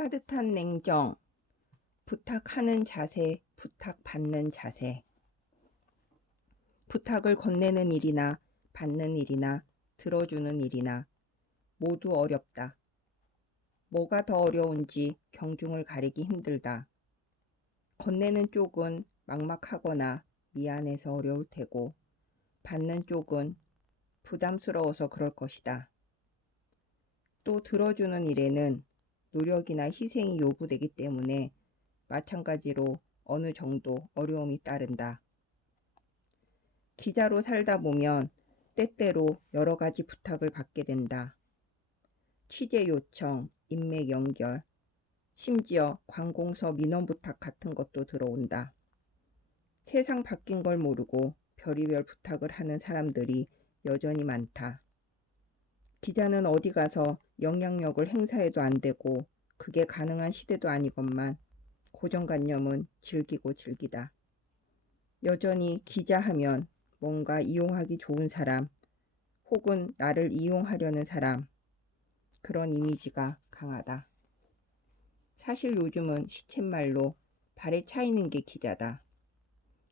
따뜻한 냉정, 부탁하는 자세, 부탁받는 자세. 부탁을 건네는 일이나 받는 일이나 들어주는 일이나 모두 어렵다. 뭐가 더 어려운지 경중을 가리기 힘들다. 건네는 쪽은 막막하거나 미안해서 어려울 테고, 받는 쪽은 부담스러워서 그럴 것이다. 또 들어주는 일에는 노력이나 희생이 요구되기 때문에 마찬가지로 어느 정도 어려움이 따른다. 기자로 살다 보면 때때로 여러 가지 부탁을 받게 된다. 취재 요청, 인맥 연결, 심지어 관공서 민원 부탁 같은 것도 들어온다. 세상 바뀐 걸 모르고 별의별 부탁을 하는 사람들이 여전히 많다. 기자는 어디 가서 영향력을 행사해도 안 되고 그게 가능한 시대도 아니건만 고정관념은 즐기고 즐기다. 여전히 기자하면 뭔가 이용하기 좋은 사람 혹은 나를 이용하려는 사람, 그런 이미지가 강하다. 사실 요즘은 시쳇말로 발에 차이는 게 기자다.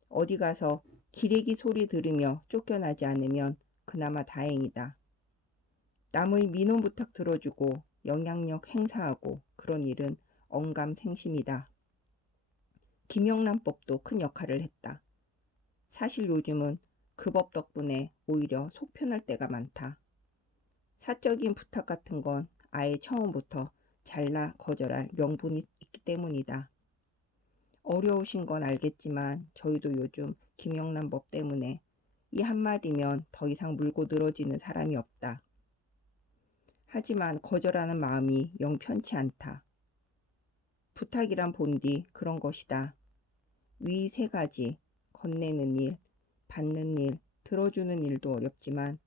어디 가서 기레기 소리 들으며 쫓겨나지 않으면 그나마 다행이다. 남의 민원 부탁 들어주고 영향력 행사하고 그런 일은 언감생심이다. 김영란법도 큰 역할을 했다. 사실 요즘은 그 법 덕분에 오히려 속 편할 때가 많다. 사적인 부탁 같은 건 아예 처음부터 잘라 거절할 명분이 있기 때문이다. 어려우신 건 알겠지만 저희도 요즘 김영란 법 때문에 이 한마디면 더 이상 물고 늘어지는 사람이 없다. 하지만 거절하는 마음이 영 편치 않다. 부탁이란 본디 그런 것이다. 위 세 가지, 건네는 일, 받는 일, 들어주는 일도 어렵지만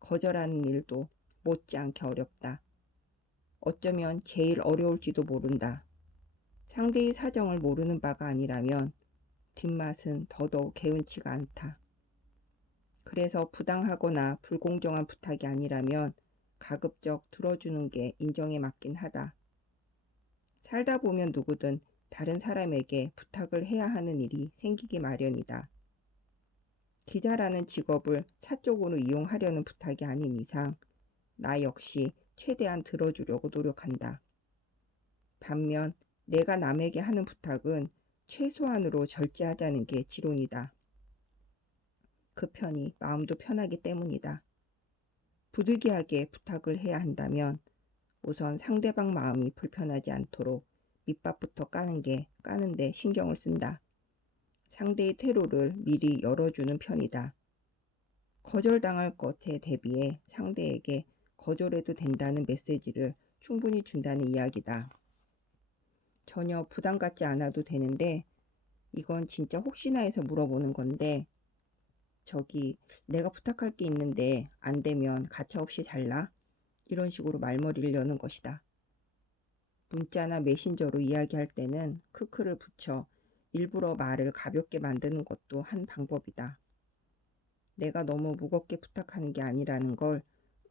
거절하는 일도 못지않게 어렵다. 어쩌면 제일 어려울지도 모른다. 상대의 사정을 모르는 바가 아니라면 뒷맛은 더더욱 개운치가 않다. 그래서 부당하거나 불공정한 부탁이 아니라면 가급적 들어주는 게 인정에 맞긴 하다. 살다 보면 누구든 다른 사람에게 부탁을 해야 하는 일이 생기기 마련이다. 기자라는 직업을 사적으로 이용하려는 부탁이 아닌 이상 나 역시 최대한 들어주려고 노력한다. 반면 내가 남에게 하는 부탁은 최소한으로 절제하자는 게 지론이다. 그 편이 마음도 편하기 때문이다. 부득이하게 부탁을 해야 한다면 우선 상대방 마음이 불편하지 않도록 밑밥부터 까는데 신경을 쓴다. 상대의 퇴로를 미리 열어주는 편이다. 거절당할 것에 대비해 상대에게 거절해도 된다는 메시지를 충분히 준다는 이야기다. 전혀 부담 갖지 않아도 되는데 이건 진짜 혹시나 해서 물어보는 건데 저기 내가 부탁할 게 있는데 안 되면 가차없이 잘라? 이런 식으로 말머리를 여는 것이다. 문자나 메신저로 이야기할 때는 크크를 붙여 일부러 말을 가볍게 만드는 것도 한 방법이다. 내가 너무 무겁게 부탁하는 게 아니라는 걸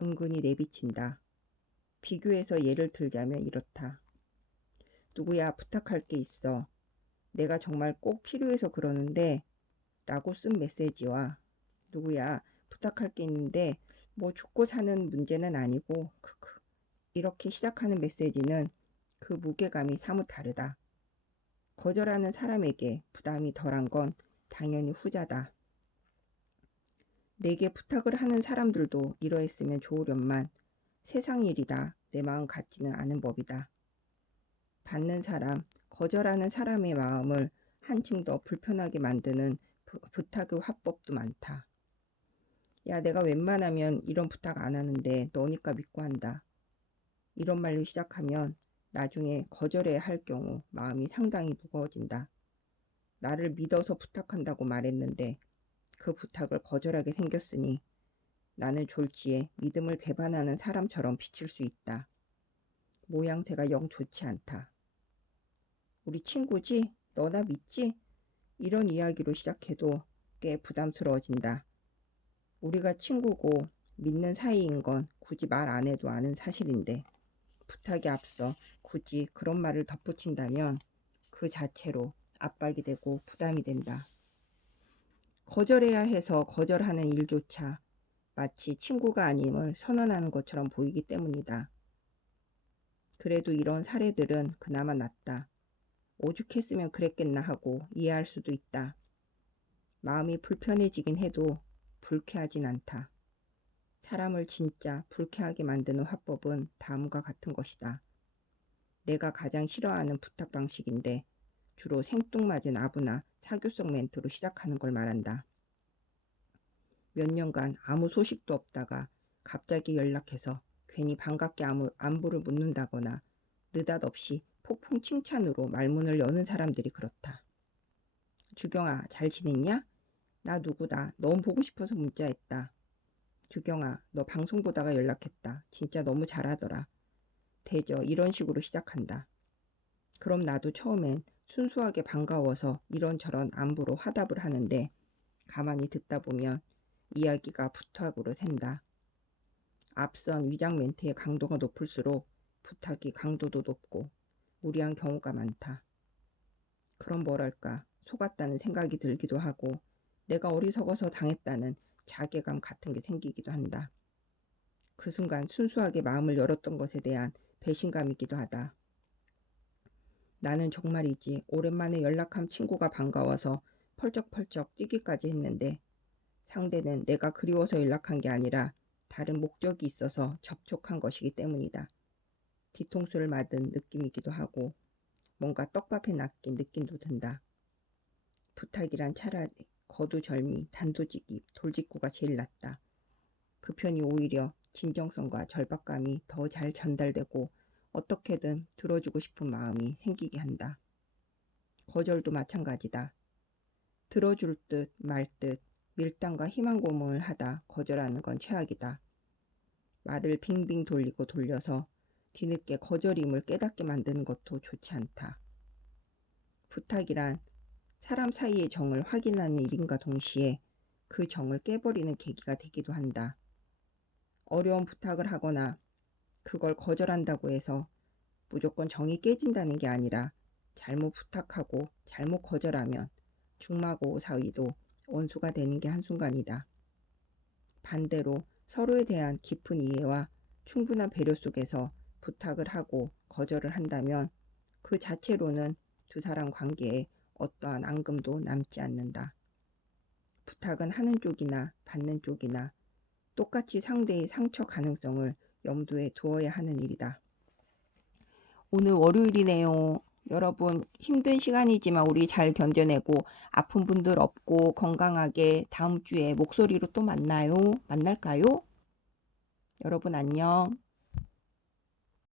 은근히 내비친다. 비교해서 예를 들자면 이렇다. 누구야, 부탁할 게 있어. 내가 정말 꼭 필요해서 그러는데 라고 쓴 메시지와 누구야, 부탁할 게 있는데 뭐 죽고 사는 문제는 아니고 크크 이렇게 시작하는 메시지는 그 무게감이 사뭇 다르다. 거절하는 사람에게 부담이 덜한 건 당연히 후자다. 내게 부탁을 하는 사람들도 이러했으면 좋으련만 세상 일이다 내 마음 같지는 않은 법이다. 받는 사람, 거절하는 사람의 마음을 한층 더 불편하게 만드는 부탁의 화법도 많다. 야, 내가 웬만하면 이런 부탁 안 하는데 너니까 믿고 한다. 이런 말로 시작하면 나중에 거절해야 할 경우 마음이 상당히 무거워진다. 나를 믿어서 부탁한다고 말했는데 그 부탁을 거절하게 생겼으니 나는 졸지에 믿음을 배반하는 사람처럼 비칠 수 있다. 모양새가 영 좋지 않다. 우리 친구지? 너나 믿지? 이런 이야기로 시작해도 꽤 부담스러워진다. 우리가 친구고 믿는 사이인 건 굳이 말 안 해도 아는 사실인데. 부탁에 앞서 굳이 그런 말을 덧붙인다면 그 자체로 압박이 되고 부담이 된다. 거절해야 해서 거절하는 일조차 마치 친구가 아님을 선언하는 것처럼 보이기 때문이다. 그래도 이런 사례들은 그나마 낫다. 오죽했으면 그랬겠나 하고 이해할 수도 있다. 마음이 불편해지긴 해도 불쾌하진 않다. 사람을 진짜 불쾌하게 만드는 화법은 다음과 같은 것이다. 내가 가장 싫어하는 부탁 방식인데 주로 생뚱맞은 아부나 사교성 멘트로 시작하는 걸 말한다. 몇 년간 아무 소식도 없다가 갑자기 연락해서 괜히 반갑게 안부를 묻는다거나 느닷없이 폭풍 칭찬으로 말문을 여는 사람들이 그렇다. 주경아, 잘 지냈냐? 나 누구다. 너무 보고 싶어서 문자했다. 주경아, 너 방송 보다가 연락했다. 진짜 너무 잘하더라. 대저 이런 식으로 시작한다. 그럼 나도 처음엔 순수하게 반가워서 이런저런 안부로 화답을 하는데 가만히 듣다 보면 이야기가 부탁으로 샌다. 앞선 위장 멘트의 강도가 높을수록 부탁이 강도도 높고 무리한 경우가 많다. 그럼 뭐랄까 속았다는 생각이 들기도 하고 내가 어리석어서 당했다는 자괴감 같은 게 생기기도 한다. 그 순간 순수하게 마음을 열었던 것에 대한 배신감이기도 하다. 나는 정말이지 오랜만에 연락한 친구가 반가워서 펄쩍펄쩍 뛰기까지 했는데 상대는 내가 그리워서 연락한 게 아니라 다른 목적이 있어서 접촉한 것이기 때문이다. 뒤통수를 맞은 느낌이기도 하고 뭔가 떡밥에 낚인 느낌도 든다. 부탁이란 차라리 거두절미, 단도직입, 돌직구가 제일 낫다. 그 편이 오히려 진정성과 절박감이 더 잘 전달되고 어떻게든 들어주고 싶은 마음이 생기게 한다. 거절도 마찬가지다. 들어줄 듯 말 듯 밀당과 희망 고문을 하다 거절하는 건 최악이다. 말을 빙빙 돌리고 돌려서 뒤늦게 거절임을 깨닫게 만드는 것도 좋지 않다. 부탁이란 사람 사이의 정을 확인하는 일인가 동시에 그 정을 깨버리는 계기가 되기도 한다. 어려운 부탁을 하거나 그걸 거절한다고 해서 무조건 정이 깨진다는 게 아니라 잘못 부탁하고 잘못 거절하면 중마고 사이도 원수가 되는 게 한순간이다. 반대로 서로에 대한 깊은 이해와 충분한 배려 속에서 부탁을 하고 거절을 한다면 그 자체로는 두 사람 관계에 어떠한 앙금도 남지 않는다. 부탁은 하는 쪽이나 받는 쪽이나 똑같이 상대의 상처 가능성을 염두에 두어야 하는 일이다. 오늘 월요일이네요. 여러분 힘든 시간이지만 우리 잘 견뎌내고 아픈 분들 없고 건강하게 다음 주에 목소리로 또 만날까요? 여러분 안녕.